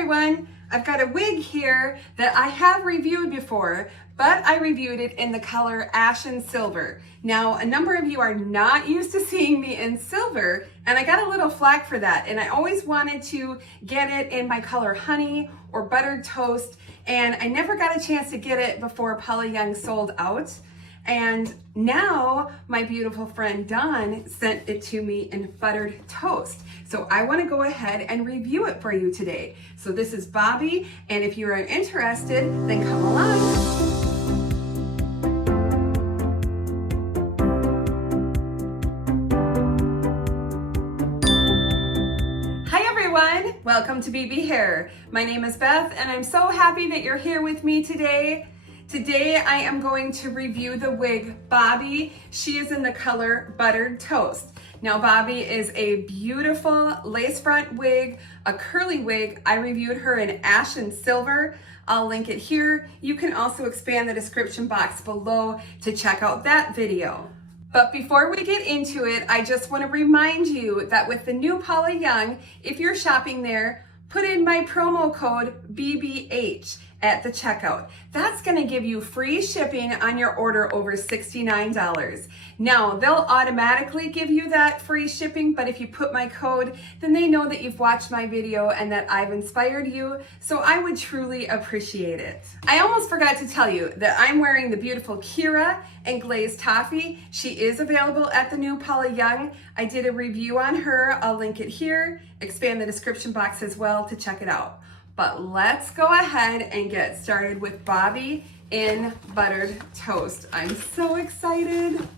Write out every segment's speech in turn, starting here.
everyone, I've got a wig here that I have reviewed before, but I reviewed it in the color Ashen Silver. Now, a number of you are not used to seeing me in silver, and I got a little flack for that, and I always wanted to get it in my color Honey or Buttered Toast, and I never got a chance to get it before Paula Young sold out. And now my beautiful friend Dawn sent it to me in Buttered Toast. So I want to go ahead and review it for you today. So this is Bobby, and if you are interested, then come along. Hi everyone, welcome to BB Hair. My name is Beth, and I'm so happy that you're here with me today. Today I am going to review the wig Bobby. She is in the color Buttered Toast. Now Bobby is a beautiful lace front wig, a curly wig. I reviewed her in Ashen Silver. I'll link it here. You can also expand the description box below to check out that video. But before we get into it, I just want to remind you that with the new Paula Young, if you're shopping there, put in my promo code BBH at the checkout. That's gonna give you free shipping on your order over $69. Now, they'll automatically give you that free shipping, but if you put my code, then they know that you've watched my video and that I've inspired you, so I would truly appreciate it. I almost forgot to tell you that I'm wearing the beautiful Kira and Glazed Toffee. She is available at the new Paula Young. I did a review on her. I'll link it here, expand the description box as well to check it out. But let's go ahead and get started with Bobby in Buttered Toast. I'm so excited.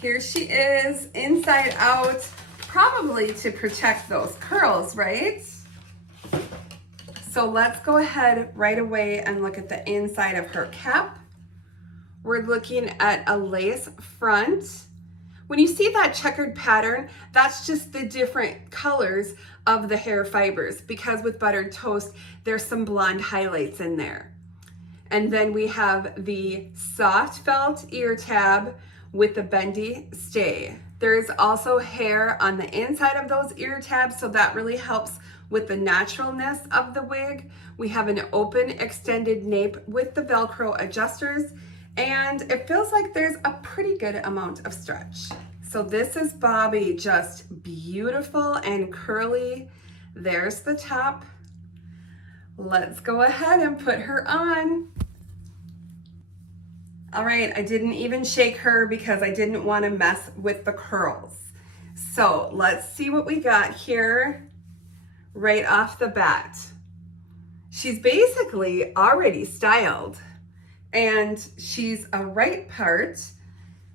Here she is, inside out, probably to protect those curls, right? So let's go ahead right away and look at the inside of her cap. We're looking at a lace front. When you see that checkered pattern, that's just the different colors of the hair fibers, because with Buttered Toast, there's some blonde highlights in there. And then we have the soft felt ear tab with the bendy stay. There's also hair on the inside of those ear tabs, so that really helps with the naturalness of the wig. We have an open extended nape with the Velcro adjusters, and it feels like there's a pretty good amount of stretch. So this is Bobby, just beautiful and curly. There's the top. Let's go ahead and put her on. All right, I didn't even shake her because I didn't want to mess with the curls. So let's see what we got here right off the bat. She's basically already styled, and she's a right part.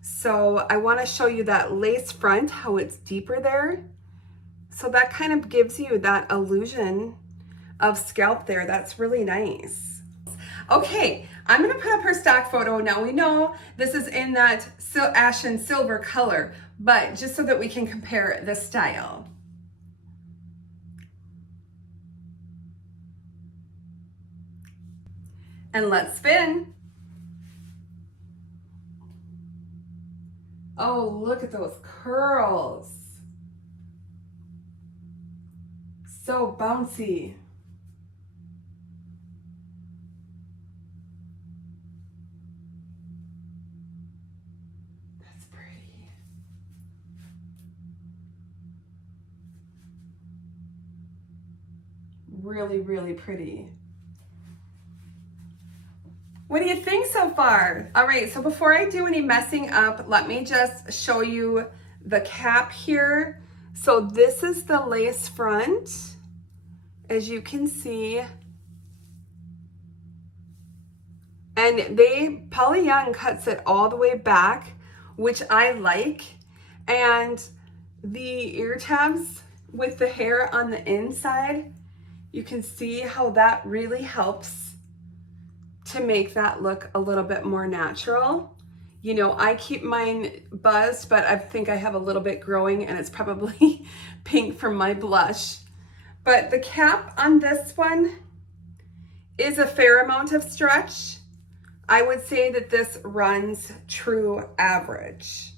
So I want to show you that lace front, how it's deeper there. So that kind of gives you that illusion of scalp there. That's really nice. Okay, I'm going to put up her stock photo. Now we know this is in that Ashen Silver color, but just so that we can compare the style. And let's spin. Oh, look at those curls. So bouncy. That's pretty. Really, really pretty. What do you think so far? All right, so before I do any messing up, let me just show you the cap here. So this is the lace front, as you can see. And Paula Young cuts it all the way back, which I like. And the ear tabs with the hair on the inside, you can see how that really helps to make that look a little bit more natural. You know, I keep mine buzzed, but I think I have a little bit growing, and it's probably pink from my blush. But the cap on this one is a fair amount of stretch. I would say that this runs true average.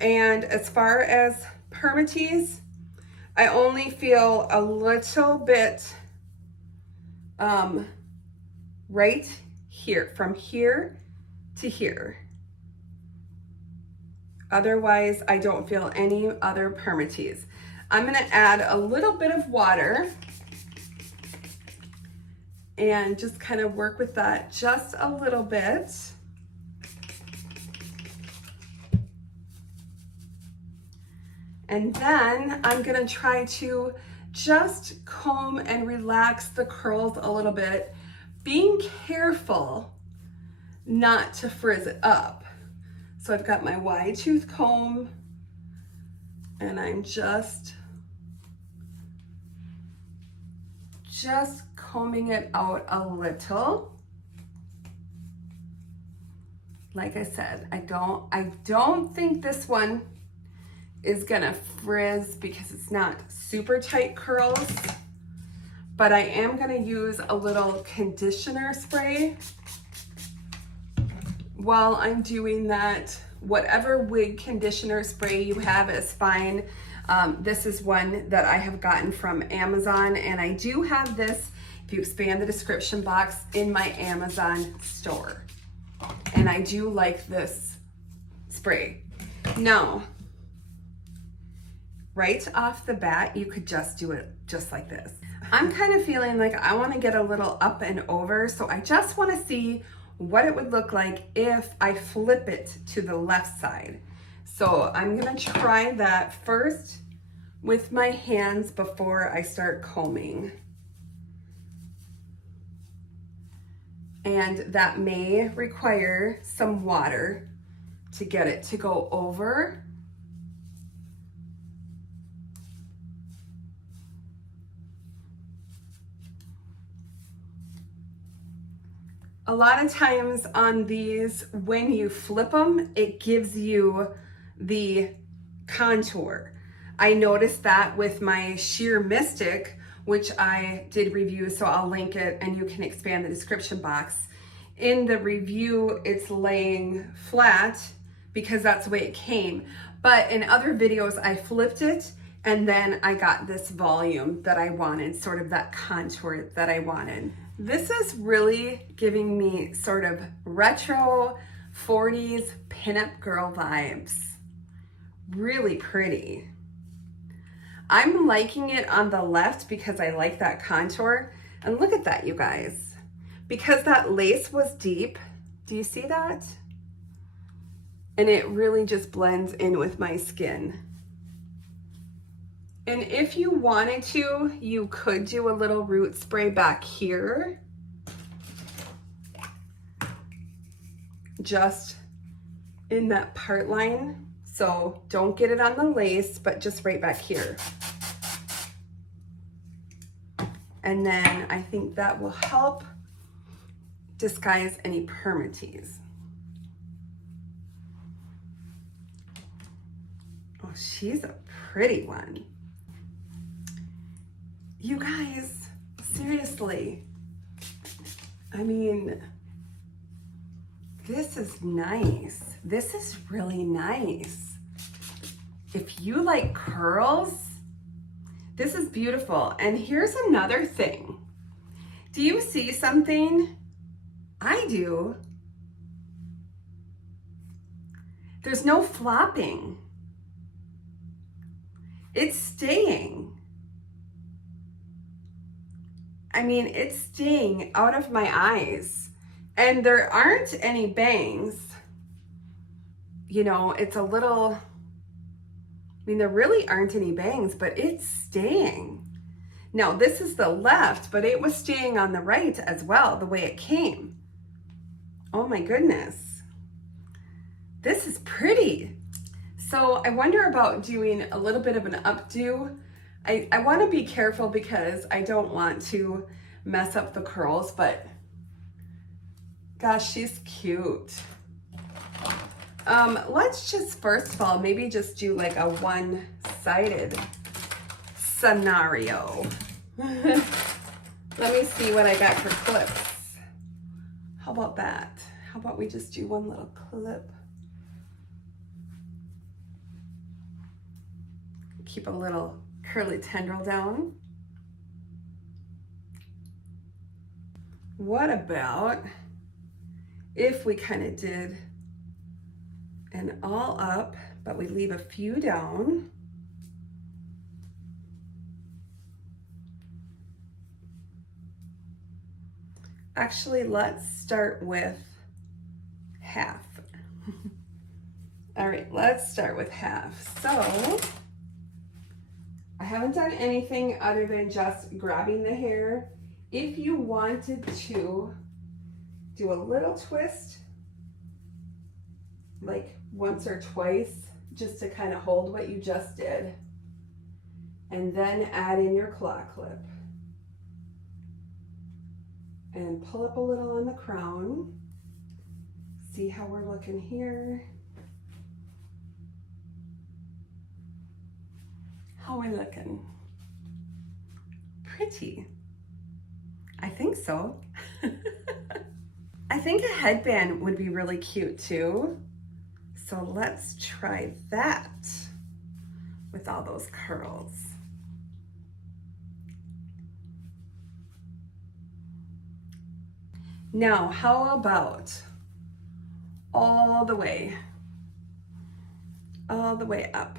And as far as permatease, I only feel a little bit right here, from here to here. Otherwise, I don't feel any other permatease. I'm gonna add a little bit of water and just kind of work with that just a little bit. And then I'm gonna try to just comb and relax the curls a little bit, being careful not to frizz it up. So I've got my wide tooth comb and I'm just combing it out a little. Like I said, I don't think this one is gonna frizz because it's not super tight curls, but I am gonna use a little conditioner spray while I'm doing that. Whatever wig conditioner spray you have is fine. This is one that I have gotten from Amazon, and I do have this, if you expand the description box, in my Amazon store. And I do like this spray. Now, right off the bat, you could just do it just like this. I'm kind of feeling like I want to get a little up and over, so I just want to see what it would look like if I flip it to the left side. So I'm gonna try that first with my hands before I start combing. And that may require some water to get it to go over. A lot of times on these, when you flip them, it gives you the contour. I noticed that with my sheer Mystic, which I did review, so I'll link it and you can expand the description box. In the review, it's laying flat because that's the way it came. But in other videos, I flipped it and then I got this volume that I wanted, sort of that contour that I wanted. This is really giving me sort of retro 40s pinup girl vibes. Really pretty. I'm liking it on the left because I like that contour. And look at that, you guys. Because that lace was deep, do you see that? And it really just blends in with my skin. And if you wanted to, you could do a little root spray back here. Just in that part line. So don't get it on the lace, but just right back here. And then I think that will help disguise any permatease. Oh, she's a pretty one. You guys, seriously, I mean, this is nice. This is really nice. If you like curls, this is beautiful. And here's another thing. Do you see something? I do. There's no flopping. It's staying. I mean, it's staying out of my eyes. And there aren't any bangs. You know, it's a little, I mean, there really aren't any bangs, but it's staying. Now, this is the left, but it was staying on the right as well, the way it came. Oh my goodness. This is pretty. So I wonder about doing a little bit of an updo. I want to be careful because I don't want to mess up the curls, but gosh, she's cute. Let's just, first of all, maybe just do like a one-sided scenario. Let me see what I got for clips. How about that? How about we just do one little clip? keep a little curly tendril down. What about if we kind of did an all up, but we leave a few down? Actually, let's start with half. All right, let's start with half. So I haven't done anything other than just grabbing the hair. If you wanted to do a little twist, like once or twice, just to kind of hold what you just did, and then add in your claw clip. And pull up a little on the crown. See how we're looking here. How are we looking? Pretty. I think so. I think a headband would be really cute too. So let's try that with all those curls. Now, how about all the way up?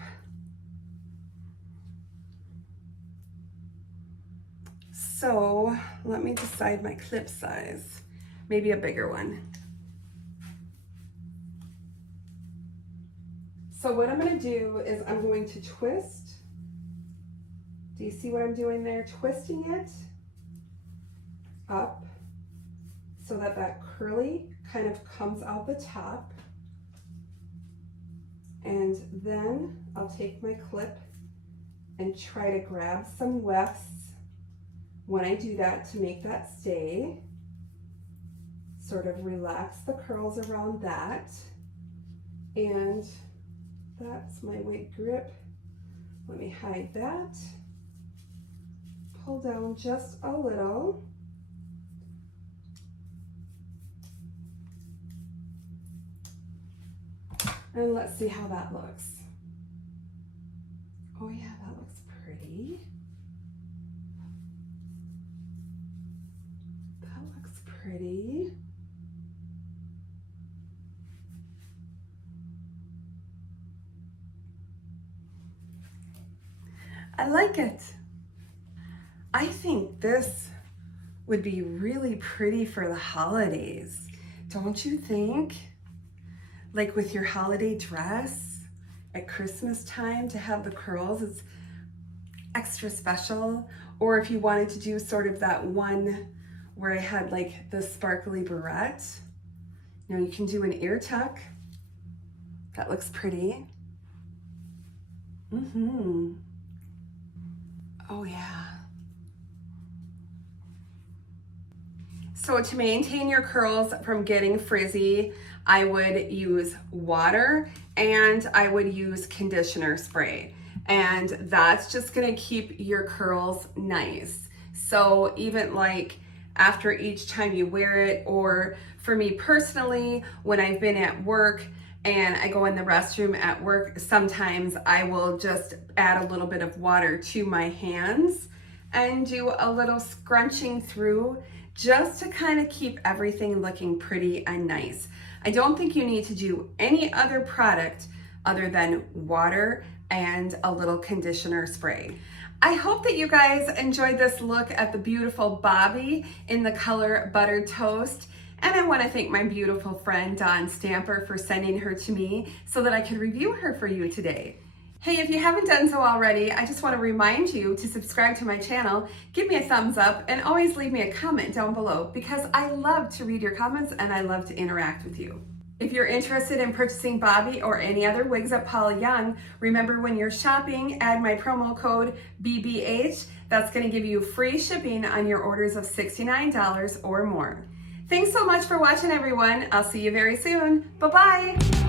So let me decide my clip size, maybe a bigger one. So what I'm going to do is I'm going to twist. Do you see what I'm doing there? Twisting it up so that that curly kind of comes out the top. And then I'll take my clip and try to grab some wefts when I do that to make that stay. Sort of relax the curls around that. And that's my wig grip. Let me hide that. Pull down just a little. And let's see how that looks. Oh yeah, that looks pretty. That looks pretty. I like it. I think this would be really pretty for the holidays. Don't you think? Like with your holiday dress at Christmas time to have the curls, it's extra special. Or if you wanted to do sort of that one where I had like the sparkly barrette, you know, you can do an ear tuck. That looks pretty. Oh yeah. So to maintain your curls from getting frizzy, I would use water and I would use conditioner spray. And that's just gonna keep your curls nice. So even like after each time you wear it, or for me personally, when I've been at work and I go in the restroom at work, sometimes I will just add a little bit of water to my hands and do a little scrunching through just to kind of keep everything looking pretty and nice. I don't think you need to do any other product other than water and a little conditioner spray. I hope that you guys enjoyed this look at the beautiful Bobby in the color Buttered Toast. And I want to thank my beautiful friend Dawn Stamper for sending her to me so that I could review her for you today. Hey, if you haven't done so already, I just want to remind you to subscribe to my channel, give me a thumbs up, and always leave me a comment down below because I love to read your comments and I love to interact with you. If you're interested in purchasing Bobby or any other wigs at Paula Young, remember when you're shopping, add my promo code BBH. That's going to give you free shipping on your orders of $69 or more. Thanks so much for watching, everyone. I'll see you very soon. Bye-bye.